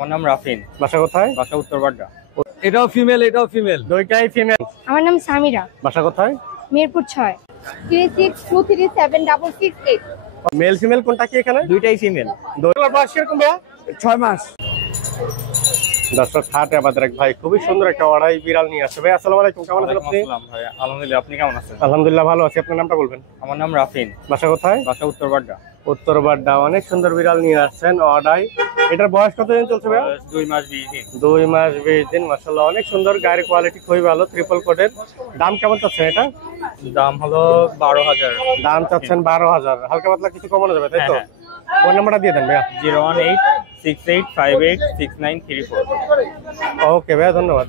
আমার নাম রাফিন। বাসা কোথায়? বাসা উত্তরবাড্ডা। এটাও ফিমেল, এটাও ফিমেল, দুইটাই ফিমেল। আমার নাম সামিরা। বাসা কোথায়? মিরপুর 6 36237668। মেল ফিমেল কোনটা কি এখানে? দুইটাই ফিমেল। দুইটার বয়স কিরকম ভাইয়া? 6 মাস। দর্শক হাটে আমাদের এক ভাই খুবই সুন্দর একটা অড়াই বিড়াল নিয়ে আসছে। ভাই আসসালামু আলাইকুম, কেমন আছেন আপনি? ভাই আলহামদুলিল্লাহ, আপনি কেমন আছেন? আলহামদুলিল্লাহ ভালো আছি। আপনার নামটা বলবেন? আমার নাম রাফিন। বাসা কোথায়? বাসা উত্তরবাড্ডা। উত্তরবাড্ডা। অনেক সুন্দর বিড়াল নিয়ে আসছেন অড়াই। এটার বয়স কতদিন চলছে ভাইয়া? 2 মাস 20 দিন। 2 মাস 20 দিন। মাশাআল্লাহ অনেক সুন্দর, গায়ের কোয়ালিটি খুবই ভালো, ট্রিপল কোটের। দাম কেমন চাচ্ছেন এটা? দাম হলো 12,000। দাম চাচ্ছেন 12,000। হালকা পাতলা কিছু কমানো যাবে তাই তো? ফোন নাম্বারটা দিয়ে দেন ভাইয়া। 01868586934। ওকে ভাইয়া, ধন্যবাদ।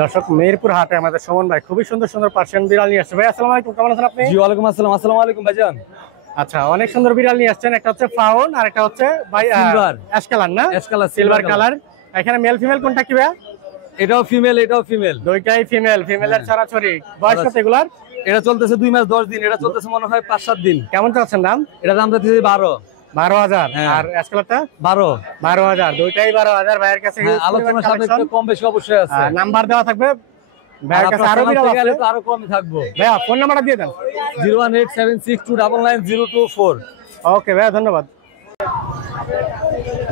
দর্শক মিরপুর হাটে আমাদের সুমন ভাই খুবই সুন্দর সুন্দর পার্সিয়ান বিড়াল নিয়ে আসছে। ভাই আসসালামু আলাইকুম, কেমন আছেন আপনি? জি ওয়ালাইকুম আসসালাম। আসসালামু আলাইকুম ভাইজান। আচ্ছা, অনেক সুন্দর বিড়াল নিয়ে আসছেন। একটা হচ্ছে ফাউন আর একটা হচ্ছে ভাই সিলভার অ্যাশ কালার না? Ash colour, silver colour. এখানে মেল ফিমেল কোনটা কি ভাইয়া? এটাও ফিমেল, এটাও ফিমেল, দুইটাই ফিমেল। ফিমেলের ছড়াছড়ি। বয়স কত এগুলার? এটা চলতেছে 2 মাস 10 দিন, এটা চলতেছে মনে হয় 5-7 দিন। কেমন চাচ্ছেন দাম? এটা দাম যাচ্ছে 12,000। হ্যাঁ। আর অ্যাশ কালারটা 12,000। দুইটাই 12,000। ভাইয়ের কাছে আলোচনার সাপেক্ষে কম বেশি অবশ্যই আছে। নাম্বার দেওয়া থাকবে। ভাইয়ের কাছে আরো বিড়াল আছে, গেলে তো আরো কমই থাকবো। ভাইয়া ফোন নাম্বারটা দিয়ে দেন। 01876299024। ওকে ভাইয়া, ধন্যবাদ।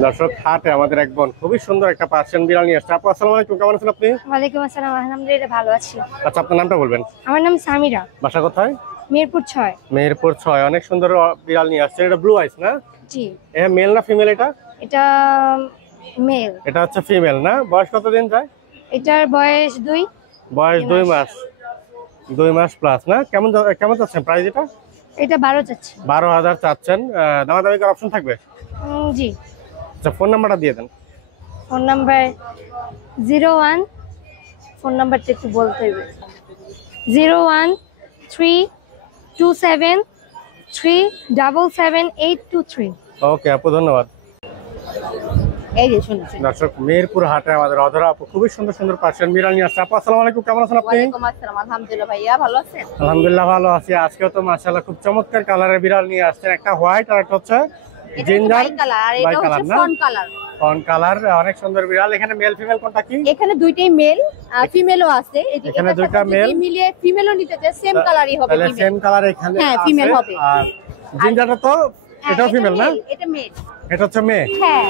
দর্শক হাটে আমাদের এক বোন খুবই সুন্দর একটা পার্সিয়ান বিড়াল নিয়ে আসছে। আপু আসসালামু আলাইকুম, কেমন আছেন আপনি? ওয়ালাইকুম আসসালাম, আলহামদুলিল্লাহ ভালো আছি। আচ্ছা, আপনার নামটা বলবেন? আমার নাম সামিরা। বাসা কোথায়? মিরপুর 6। মেহেরপুর 6। অনেক সুন্দর বিড়াল নিয়ে আসছে। এটা ব্লু আইস না? জি। এটা মেল না ফিমেল? এটা মেল। এটা হচ্ছে ফিমেল না? বয়স কতদিন যায়? এটার বয়স 2। বয়স 2 মাস। 2 মাস প্লাস না? কেমন কেমন চাচ্ছেন প্রাইস এটা? এটা 12 যাচ্ছে। 12,000 চাচ্ছেন। দামাদামি করার অপশন থাকবে? জি। আচ্ছা, ফোন নাম্বারটা দিয়ে দেন। ফোন নাম্বার 01, ফোন নাম্বারটা একটু বলতে হবে। 01327377823। ওকে আপু, ধন্যবাদ। এই যে শুনছেন। দর্শক মেহেরপুর হাটে আমাদের অধরা আপু খুবই সুন্দর সুন্দর পার্সিয়ান বিড়াল নিয়ে আসছে। আপু আসসালামু আলাইকুম, কেমন আছেন আপনি? ওয়ালাইকুম আসসালাম, আলহামদুলিল্লাহ ভাইয়া ভালো আছেন? আলহামদুলিল্লাহ ভালো আছি। আজকেও তো মাশাআল্লাহ খুব চমৎকার কালারের বিড়াল নিয়ে আসছেন। একটা হোয়াইট আর একটা হচ্ছে জিঞ্জার কালার, আর এটা হচ্ছে ফন কালার। Fawn colour. অনেক সুন্দর বিড়াল। এখানে মেল ফিমেল কোনটা কি? এখানে দুইটাই মেল, ফিমেলও আছে। এই যে এখানে দুইটা মেল মিলিয়ে ফিমেলও নিতে চাই, সেম কালারই হবে। তাহলে সেম কালার এখানে হ্যাঁ, আছে। ফিমেল হবে। আর জিঞ্জারটা তো এটাও ফিমেল না? এটা মেল। এটা হচ্ছে মেয়ে। হ্যাঁ,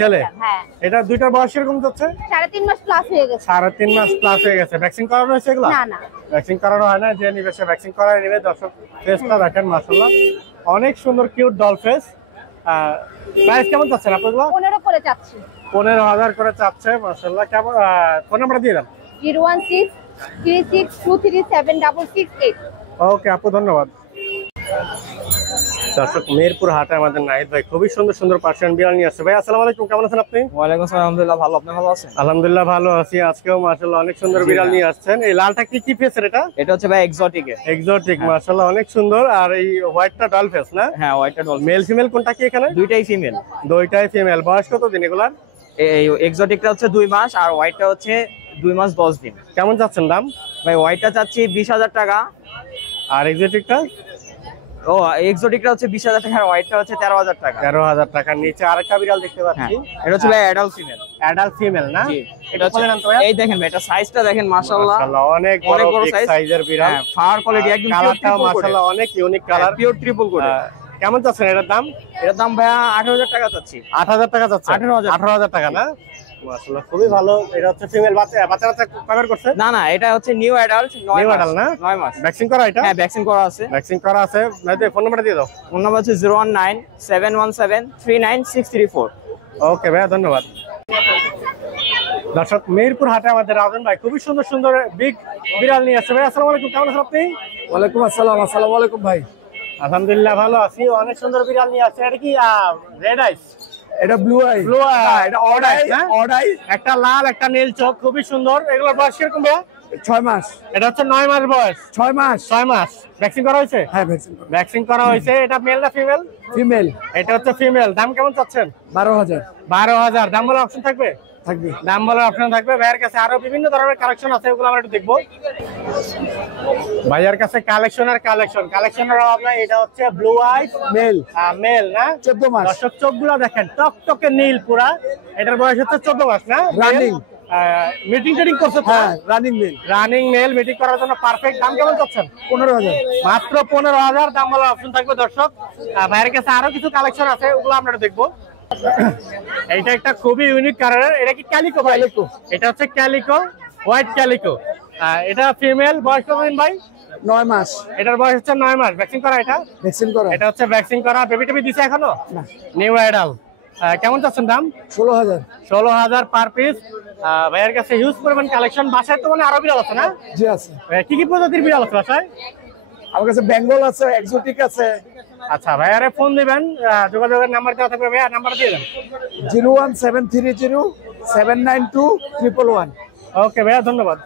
ছেলে। হ্যাঁ। এটা দুইটার বয়স এরকম যাচ্ছে? 3.5 মাস প্লাস হয়ে গেছে। 3.5 মাস প্লাস হয়ে গেছে। ভ্যাকসিন করানো হয়েছে এগুলা? না না, ভ্যাকসিন করানো হয় না। যে নিবে সে ভ্যাকসিন করায় নিবে। দর্শক ফেসটা দেখেন মাশাআল্লাহ অনেক সুন্দর, কিউট ডল ফেস। প্রাইস কেমন চাচ্ছেন আপনারা? 15 করে চাচ্ছি। 15,000 করে চাচ্ছে। মাশাআল্লাহ। কেমন ফোন নাম্বারটা দিয়ে দেন। 01636237668। ওকে আপু, ধন্যবাদ। দর্শক মেহেরপুর হাটে আমাদের নাহিদ ভাই খুবই সুন্দর সুন্দর পার্সিয়ান বিড়াল নিয়ে আসছে। ভাই আসসালামু আলাইকুম, কেমন আছেন আপনি? ওয়ালাইকুম আসসালাম, আলহামদুলিল্লাহ ভালো। আপনি ভালো আছেন? আলহামদুলিল্লাহ ভালো আছি। আজকেও মাশাআল্লাহ অনেক সুন্দর বিড়াল নিয়ে আসছেন। এই লালটা কি ফেসের? এটা এটা হচ্ছে ভাই এক্সোটিক। এক্সোটিক। মাশাআল্লাহ অনেক সুন্দর। আর এই হোয়াইটটা ডল ফেস না? হ্যাঁ, হোয়াইটটা ডল। মেল ফিমেল কোনটা কি এখানে? দুইটাই ফিমেল। দুইটাই ফিমেল। বয়স কত দিন এগুলার? এই এক্সোটিকটা হচ্ছে 2 মাস আর হোয়াইটটা হচ্ছে 2 মাস 10 দিন। কেমন যাচ্ছেন দাম? ভাই হোয়াইটটা চাচ্ছি 20,000 টাকা। আর এক্সোটিকটা? ও এক্সোটিকটা হচ্ছে 20,000 টাকা আর হোয়াইটটা হচ্ছে 13,000 টাকা। 13,000 টাকার নিচে আরেকটা বিড়াল দেখতে পাচ্ছি। এটা হচ্ছে ভাই অ্যাডাল্ট ফিমেল। অ্যাডাল্ট ফিমেল না? জি। এটা হচ্ছে এই দেখেন ভাই, এটা সাইজটা দেখেন মাশাআল্লাহ। মাশাআল্লাহ অনেক বড় সাইজের বিড়াল। হ্যাঁ, ফার কোয়ালিটি একদম কালারটা মাশাআল্লাহ অনেক unique colour, pure triple code. কেমন চাচ্ছেন এটার দাম? এটার দাম ভাইয়া 18,000 টাকা চাচ্ছি। 8,000 টাকা চাচ্ছেন? 18,000 টাকা না? মাশাআল্লাহ খুবই ভালো। এটা হচ্ছে ফিমেল। বাচ্চা কভার করছে? না না, এটা হচ্ছে নিউ অ্যাডাল্ট। নিউ অ্যাডাল্ট না? 9 মাস। ভ্যাকসিন করা এটা? হ্যাঁ, ভ্যাকসিন করা আছে। ভ্যাকসিন করা আছে। নাইতে ফোন নাম্বারটা দিয়ে দাও। ফোন নাম্বার হচ্ছে 01971739634। ওকে ভাইয়া, ধন্যবাদ। দর্শক মেহেরপুর হাটে আমাদের রাজন ভাই খুবই সুন্দর সুন্দর বিগ বিড়াল নিয়ে আসছে। ভাই আসসালামু আলাইকুম, কেমন আছেন আপনি? ওয়ালাইকুম আসসালাম। আসসালামু আলাইকুম ভাই। আলহামদুলিল্লাহ ভালো আছি। অনেক সুন্দর বিড়াল নিয়ে আসছে। এটা কি রেড আইস? এটা ব্লু আই। Blue eye. এটা অড আই। একটা লাল একটা নীল চোখ, খুবই সুন্দর। এগুলোর বয়স কিরকম ভাইয়া? 6 মাস। এটা হচ্ছে 9 মাস বয়স। 6 মাস। 6 মাস ভ্যাকসিন করা হয়েছে? হ্যাঁ ভ্যাকসিন। ভ্যাকসিন করা হয়েছে। এটা মেল না ফিমেল? ফিমেল। এটা হচ্ছে ফিমেল। দাম কেমন চাচ্ছেন? 12,000 12,000। দাম বলার অপশন থাকবে? থাকবে। দাম বলার অপশন থাকবে। ভাইয়ের কাছে আরো বিভিন্ন ধরনের কালেকশন আছে, ওগুলো আমরা একটু দেখবো। ভাইয়ের কাছে কালেকশন আর কালেকশন, কালেকশনের অভাব নাই। এটা হচ্ছে ব্লু আইস মেল। মেল না? 14 মাস। দর্শক চোখগুলো দেখেন টকটকে নীল পুরা। এটার বয়স হচ্ছে 14 মাস না? রানিং। মিটিং টিটিং করছে তো? হ্যাঁ running male. Running male, meeting করার জন্য পারফেক্ট। দাম কেমন চাচ্ছেন? 15,000 মাত্র 15,000। দাম বলার অপশন থাকবে দর্শক। ভাইয়ের কাছে আরো কিছু কালেকশন আছে, ওগুলো আমরা একটু দেখবো। এইটা একটা খুবই ইউনিক কালারের। এটা কি ক্যালিকো ভাই? ক্যালিকো। এটা হচ্ছে ক্যালিকো, হোয়াইট ক্যালিকো। এটা ফিমেল। বয়স কতদিন ভাই? 9 মাস। এটার বয়স হচ্ছে 9 মাস। ভ্যাকসিন করা? এটা ভ্যাকসিন করা। এটা হচ্ছে ভ্যাকসিন করা। বেবি টেবি দিছে এখনো? না। New adult. কেমন চাচ্ছেন দাম? 16,000 16,000 পার পিস। ভাইয়ের কাছে হিউজ পরিমাণ কালেকশন। বাসায় তো মানে আরো বিড়াল আছে না? জি আছে। কি কি প্রজাতির বিড়াল আছে বাসায়? আমার কাছে বেঙ্গল আছে, এক্সোটিক আছে। আচ্ছা, ভাইয়ারে ফোন দিবেন, যোগাযোগের নাম্বার দেওয়া থাকবে। ভাইয়া নাম্বার দিয়ে দেন। 01730 792 111। ওকে ভাইয়া, ধন্যবাদ।